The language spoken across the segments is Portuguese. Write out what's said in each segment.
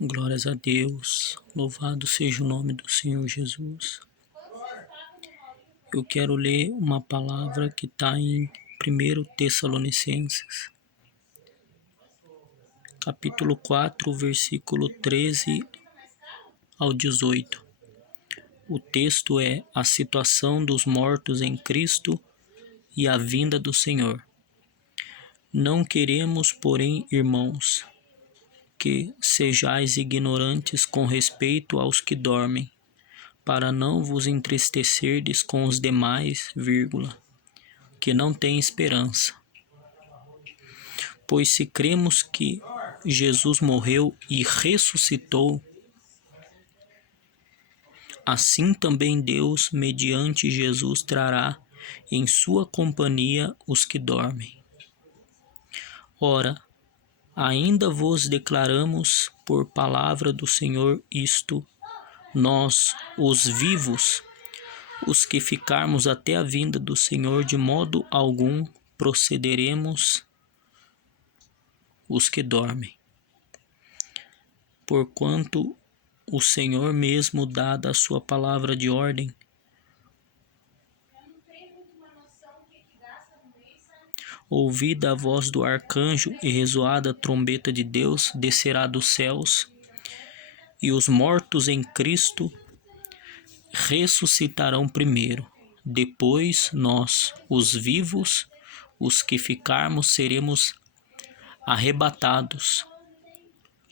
Glórias a Deus, louvado seja o nome do Senhor Jesus. Eu quero ler uma palavra que está em 1 Tessalonicenses, capítulo 4, versículo 13 ao 18. O texto é a situação dos mortos em Cristo e a vinda do Senhor. Não queremos, porém, irmãos, que sejais ignorantes com respeito aos que dormem, para não vos entristecerdes com os demais, que não têm esperança. Pois se cremos que Jesus morreu e ressuscitou, assim também Deus, mediante Jesus, trará em sua companhia os que dormem. Ora, ainda vos declaramos por palavra do Senhor isto: nós, os vivos, os que ficarmos até a vinda do Senhor, de modo algum procederemos os que dormem. Porquanto o Senhor mesmo, dada a sua palavra de ordem, ouvida a voz do arcanjo e ressoada a trombeta de Deus, descerá dos céus, e os mortos em Cristo ressuscitarão primeiro. Depois nós, os vivos, os que ficarmos, seremos arrebatados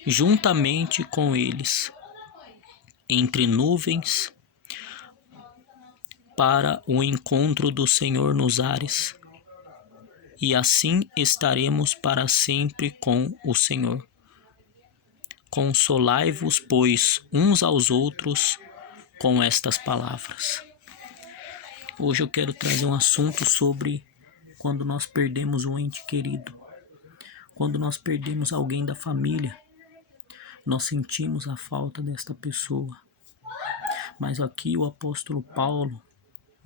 juntamente com eles entre nuvens para o encontro do Senhor nos ares, e assim estaremos para sempre com o Senhor. Consolai-vos, pois, uns aos outros com estas palavras. Hoje eu quero trazer um assunto sobre quando nós perdemos um ente querido. Quando nós perdemos alguém da família, nós sentimos a falta desta pessoa. Mas aqui o apóstolo Paulo,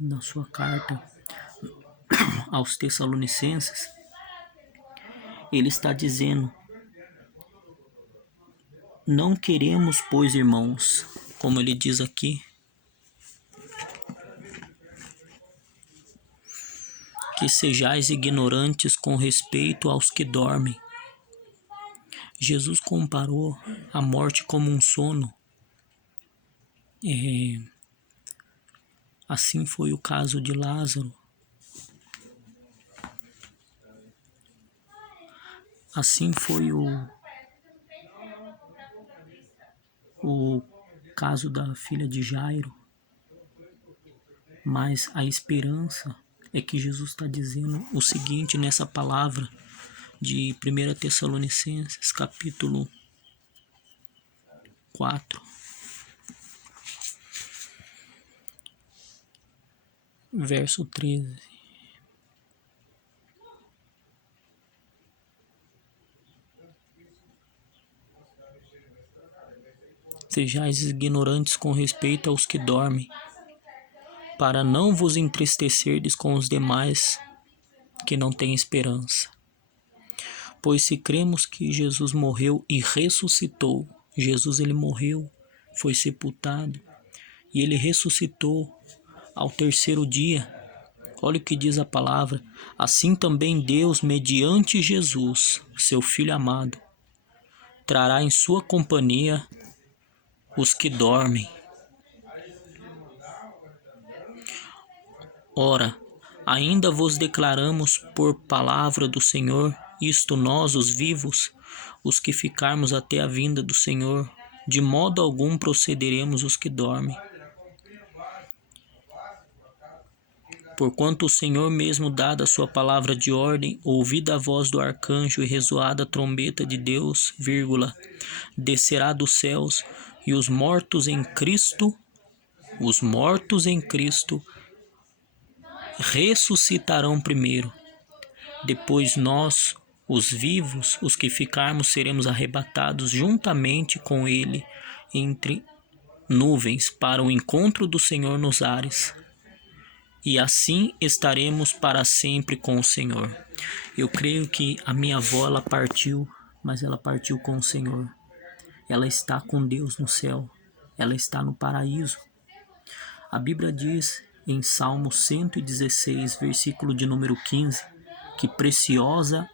na sua carta aos Tessalonicenses, ele está dizendo: não queremos, pois, irmãos, como ele diz aqui, que sejais ignorantes com respeito aos que dormem. Jesus comparou a morte como um sono. Assim foi o caso de Lázaro. Assim foi o caso da filha de Jairo. Mas a esperança é que Jesus está dizendo o seguinte nessa palavra de 1 Tessalonicenses, capítulo 4, verso 13. Sejais ignorantes com respeito aos que dormem, para não vos entristecerdes com os demais que não têm esperança. Pois se cremos que Jesus morreu e ressuscitou, Jesus ele morreu, foi sepultado e ele ressuscitou ao terceiro dia. Olha o que diz a palavra: assim também Deus, mediante Jesus, seu Filho amado, trará em sua companhia os que dormem. Ora, ainda vos declaramos por palavra do Senhor isto: nós, os vivos, os que ficarmos até a vinda do Senhor, de modo algum procederemos os que dormem. Porquanto o Senhor mesmo, dada a sua palavra de ordem, ouvida a voz do arcanjo e ressoada a trombeta de Deus, descerá dos céus, e os mortos em Cristo ressuscitarão primeiro. Depois nós, os vivos, os que ficarmos, seremos arrebatados juntamente com ele entre nuvens para o encontro do Senhor nos ares. E assim estaremos para sempre com o Senhor. Eu creio que a minha avó ela partiu, mas ela partiu com o Senhor. ela está com Deus no céu, ela está no paraíso. A Bíblia diz em Salmo 116, versículo de número 15, que preciosa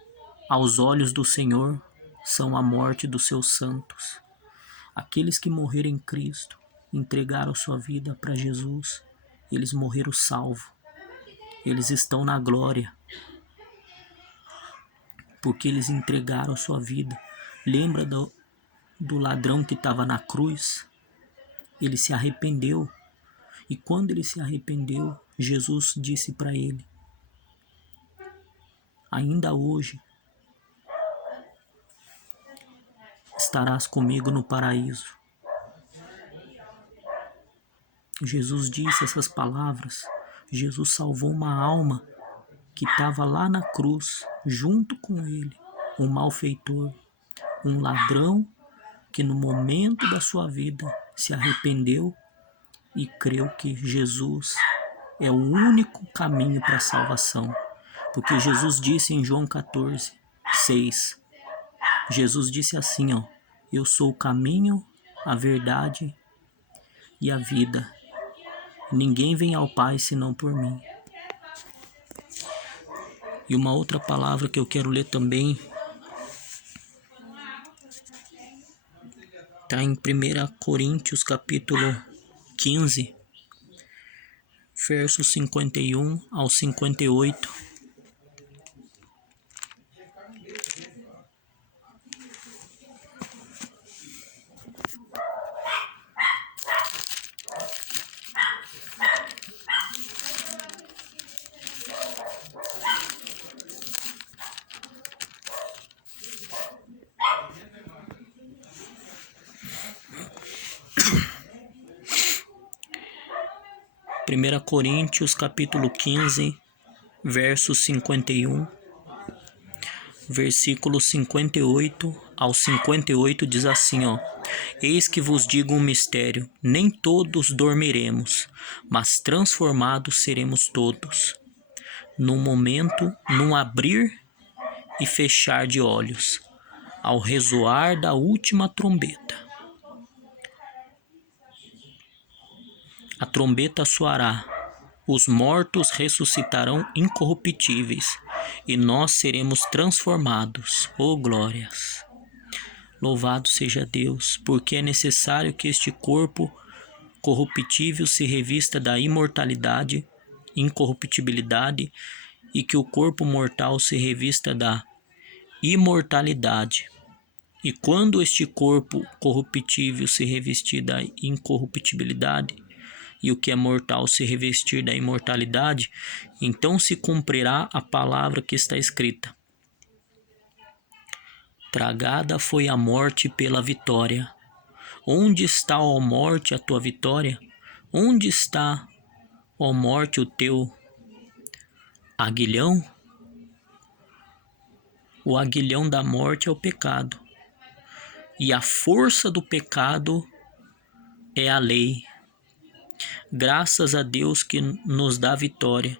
aos olhos do Senhor são a morte dos seus santos. Aqueles que morreram em Cristo, entregaram sua vida para Jesus, eles morreram salvos. Eles estão na glória, porque eles entregaram sua vida. Lembra do ladrão que estava na cruz? Ele se arrependeu. E quando ele se arrependeu, Jesus disse para ele: ainda hoje estarás comigo no paraíso. Jesus disse essas palavras. Jesus salvou uma alma que estava lá na cruz, junto com ele, um malfeitor, um ladrão que no momento da sua vida se arrependeu e creu que Jesus é o único caminho para a salvação. Porque Jesus disse em João 14, 6, Jesus disse assim, ó: eu sou o caminho, a verdade e a vida. Ninguém vem ao Pai senão por mim. E uma outra palavra que eu quero ler também está em 1 Coríntios capítulo 15, versos 51 ao 58. Primeira Coríntios capítulo 15, verso 51, versículo 58 ao 58 diz assim, ó: eis que vos digo um mistério, nem todos dormiremos, mas transformados seremos todos, num momento, num abrir e fechar de olhos, ao ressoar da última trombeta. A trombeta soará, os mortos ressuscitarão incorruptíveis, e nós seremos transformados. Oh glórias! Louvado seja Deus, porque é necessário que este corpo corruptível se revista da imortalidade, incorruptibilidade, e que o corpo mortal se revista da imortalidade. E quando este corpo corruptível se revestir da incorruptibilidade, e o que é mortal se revestir da imortalidade, então se cumprirá a palavra que está escrita: tragada foi a morte pela vitória. Onde está, ó morte, a tua vitória? Onde está, ó morte, o teu aguilhão? O aguilhão da morte é o pecado, e a força do pecado é a lei. Graças a Deus que nos dá vitória,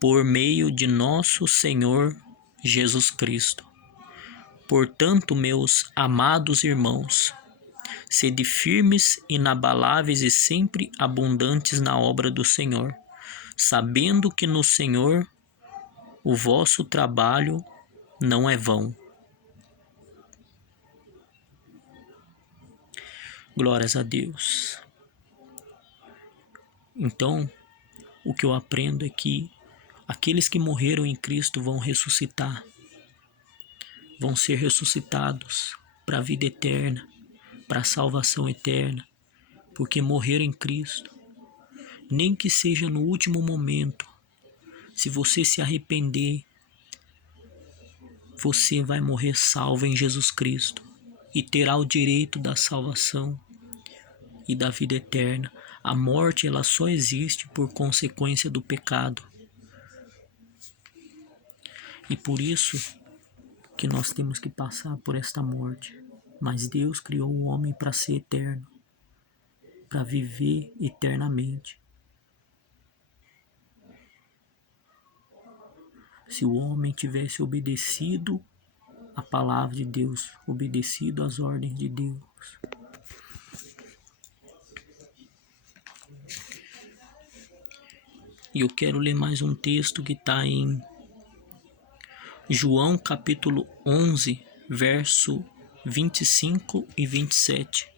por meio de nosso Senhor Jesus Cristo. Portanto, meus amados irmãos, sede firmes, inabaláveis e sempre abundantes na obra do Senhor, sabendo que no Senhor o vosso trabalho não é vão. Glórias a Deus. Então, o que eu aprendo é que aqueles que morreram em Cristo vão ressuscitar, vão ser ressuscitados para a vida eterna, para a salvação eterna, porque morreram em Cristo. Nem que seja no último momento, se você se arrepender, você vai morrer salvo em Jesus Cristo e terá o direito da salvação e da vida eterna. A morte, ela só existe por consequência do pecado. E por isso que nós temos que passar por esta morte. Mas Deus criou o homem para ser eterno, para viver eternamente. Se o homem tivesse obedecido a palavra de Deus, obedecido às ordens de Deus, E eu quero ler mais um texto que está em João capítulo 11, verso 25 e 27.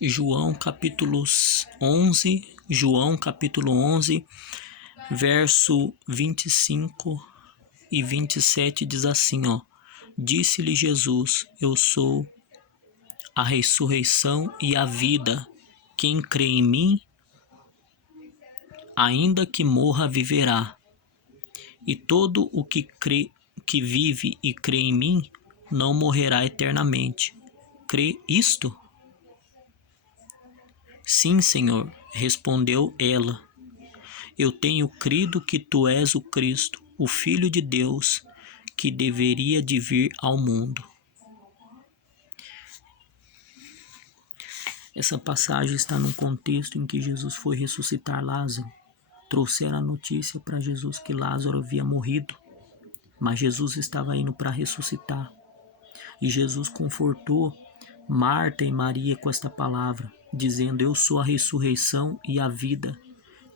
João capítulo 11, verso 25 e 27 diz assim, ó: Disse-lhe Jesus: Eu sou a ressurreição e a vida. Quem crê em mim, ainda que morra, viverá. E todo o que vive e crê em mim, não morrerá eternamente. Crê isto? Sim, Senhor, respondeu ela. Eu tenho crido que tu és o Cristo, o Filho de Deus, que deveria de vir ao mundo. Essa passagem está num contexto em que Jesus foi ressuscitar Lázaro. Trouxeram a notícia para Jesus que Lázaro havia morrido, mas Jesus estava indo para ressuscitar. E Jesus confortou Marta e Maria com esta palavra, dizendo: Eu sou a ressurreição e a vida.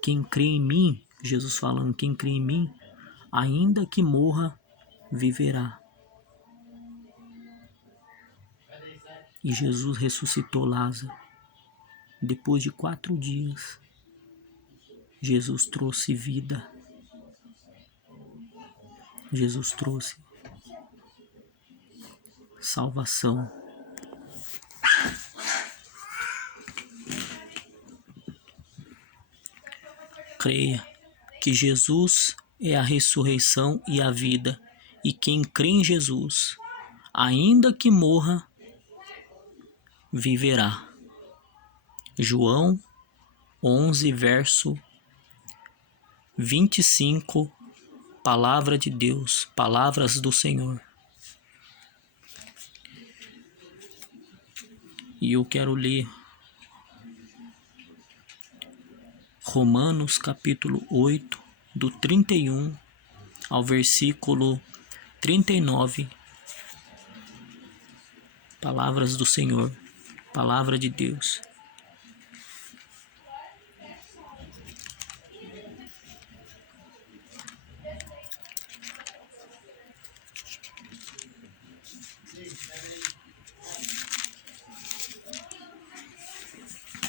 Quem crê em mim, Jesus falando, quem crê em mim, ainda que morra, viverá. E Jesus ressuscitou Lázaro. Depois de 4 dias, Jesus trouxe vida. Jesus trouxe salvação. Creia que Jesus é a ressurreição e a vida, e quem crê em Jesus, ainda que morra, viverá. João 11, verso 25, palavra de Deus, palavras do Senhor. E eu quero ler Romanos capítulo 8, do 31 ao versículo 39. Palavras do Senhor, palavra de Deus.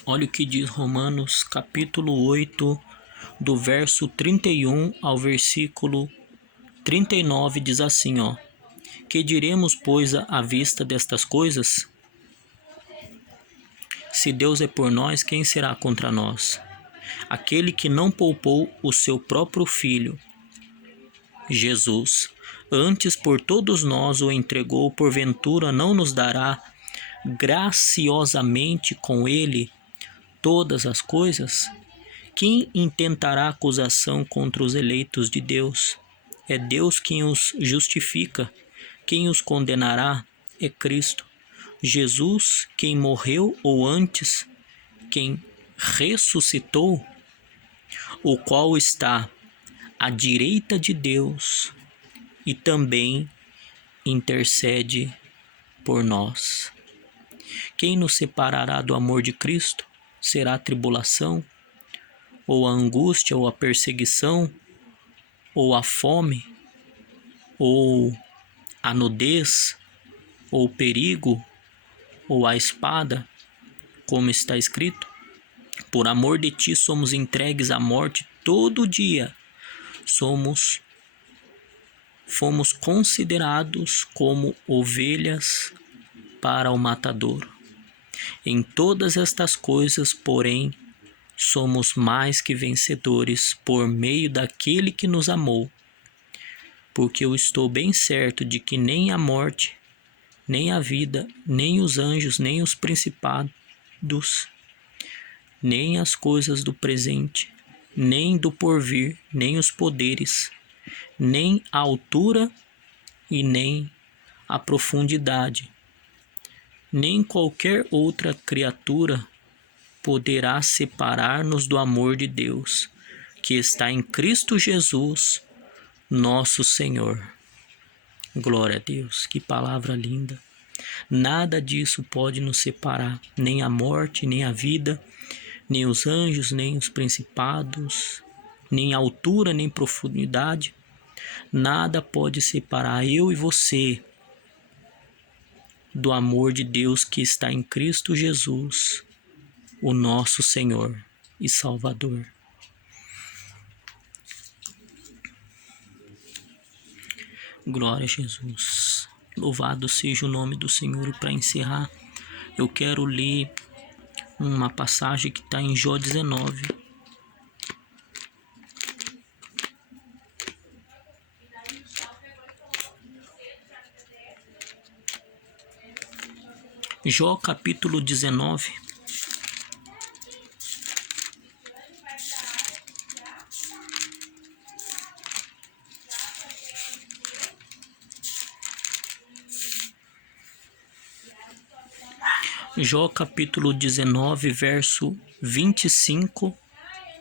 Olha o que diz Romanos capítulo 8, do verso 31 ao versículo 39, diz assim, ó: Que diremos, pois, à vista destas coisas? Se Deus é por nós, quem será contra nós? Aquele que não poupou o seu próprio Filho, Jesus, antes por todos nós o entregou, porventura não nos dará graciosamente com ele todas as coisas? Quem intentará acusação contra os eleitos de Deus? É Deus quem os justifica. Quem os condenará? É Cristo Jesus, quem morreu, ou antes, quem ressuscitou, o qual está à direita de Deus e também intercede por nós. Quem nos separará do amor de Cristo? Será a tribulação, ou a angústia, ou a perseguição, ou a fome, ou a nudez, ou o perigo, ou a espada, como está escrito? Por amor de ti somos entregues à morte todo dia. Fomos considerados como ovelhas para o matadouro. Em todas estas coisas, porém, somos mais que vencedores por meio daquele que nos amou. Porque eu estou bem certo de que nem a morte, nem a vida, nem os anjos, nem os principados, nem as coisas do presente, nem do porvir, nem os poderes, nem a altura e nem a profundidade, nem qualquer outra criatura poderá separar-nos do amor de Deus, que está em Cristo Jesus, nosso Senhor. Glória a Deus, que palavra linda. Nada disso pode nos separar, nem a morte, nem a vida, nem os anjos, nem os principados, nem altura, nem profundidade. Nada pode separar eu e você do amor de Deus que está em Cristo Jesus, o nosso Senhor e Salvador. Glória a Jesus. Louvado seja o nome do Senhor. E para encerrar, eu quero ler uma passagem que está em Jó 19. Jó capítulo 19. Jó capítulo 19, verso 25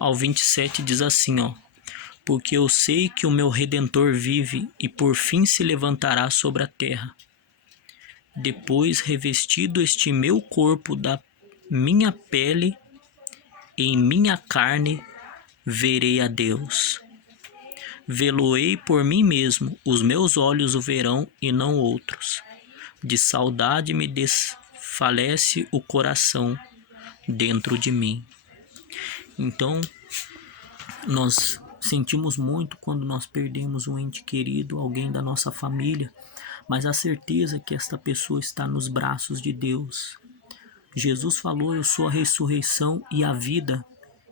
ao 27 diz assim, porque eu sei que o meu Redentor vive e por fim se levantará sobre a terra. Depois revestido este meu corpo da minha pele, em minha carne verei a Deus. Vê-lo-ei por mim mesmo, os meus olhos o verão e não outros. De saudade me desfalece o coração dentro de mim. Então, nós sentimos muito quando nós perdemos um ente querido, alguém da nossa família, mas a certeza que esta pessoa está nos braços de Deus. Jesus falou, eu sou a ressurreição e a vida.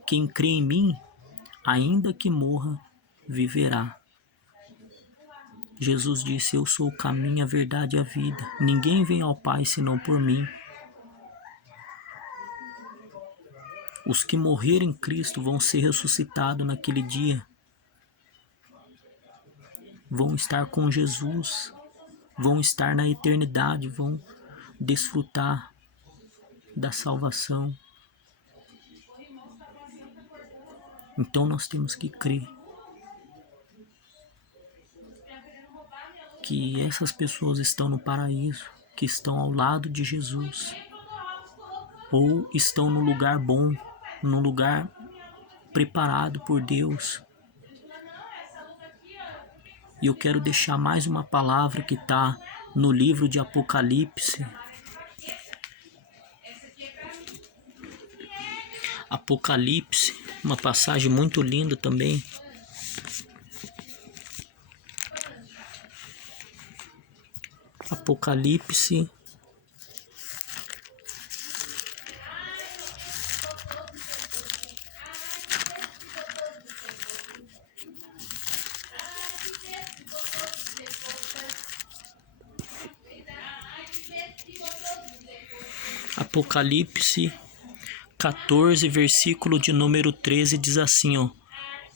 Quem crê em mim, ainda que morra, viverá. Jesus disse, eu sou o caminho, a verdade e a vida. Ninguém vem ao Pai senão por mim. Os que morreram em Cristo vão ser ressuscitados naquele dia. Vão estar com Jesus. Vão estar na eternidade. Vão desfrutar da salvação. Então nós temos que crer que essas pessoas estão no paraíso, que estão ao lado de Jesus, ou estão no lugar bom, num lugar preparado por Deus. E eu quero deixar mais uma palavra que está no livro de Apocalipse. Apocalipse, uma passagem muito linda também. Apocalipse. Apocalipse 14, versículo de número 13, diz assim,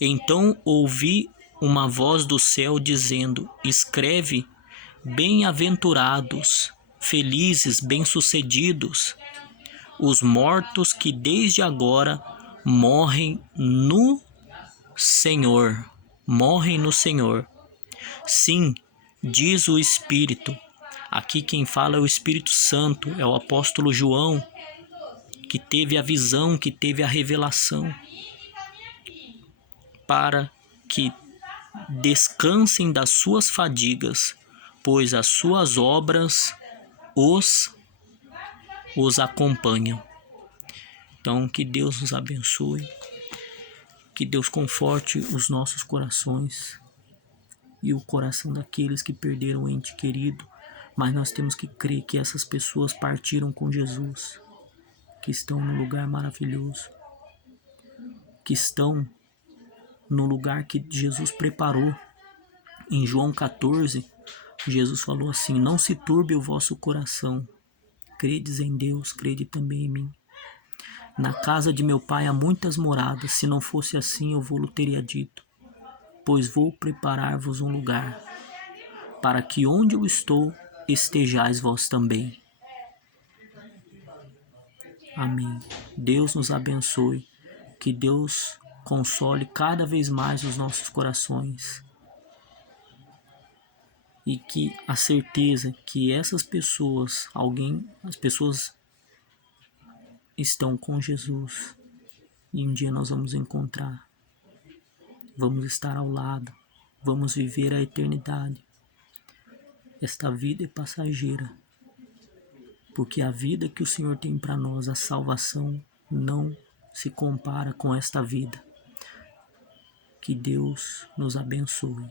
Então ouvi uma voz do céu dizendo, escreve, bem-aventurados, felizes, bem-sucedidos, os mortos que desde agora morrem no Senhor. Morrem no Senhor. Sim, diz o Espírito. Aqui quem fala é o Espírito Santo, é o apóstolo João, que teve a visão, que teve a revelação, para que descansem das suas fadigas, pois as suas obras os acompanham. Então, que Deus nos abençoe, que Deus conforte os nossos corações e o coração daqueles que perderam o ente querido, mas nós temos que crer que essas pessoas partiram com Jesus, que estão no lugar maravilhoso, que estão no lugar que Jesus preparou. Em João 14, Jesus falou assim, não se turbe o vosso coração, credes em Deus, crede também em mim. Na casa de meu pai há muitas moradas, se não fosse assim eu vou-lo teria dito, pois vou preparar-vos um lugar, para que onde eu estou, estejais vós também. Amém. Deus nos abençoe. Que Deus console cada vez mais os nossos corações. E que a certeza que essas pessoas, as pessoas estão com Jesus. E um dia nós vamos encontrar. Vamos estar ao lado. Vamos viver a eternidade. Esta vida é passageira. Porque a vida que o Senhor tem para nós, a salvação, não se compara com esta vida. Que Deus nos abençoe.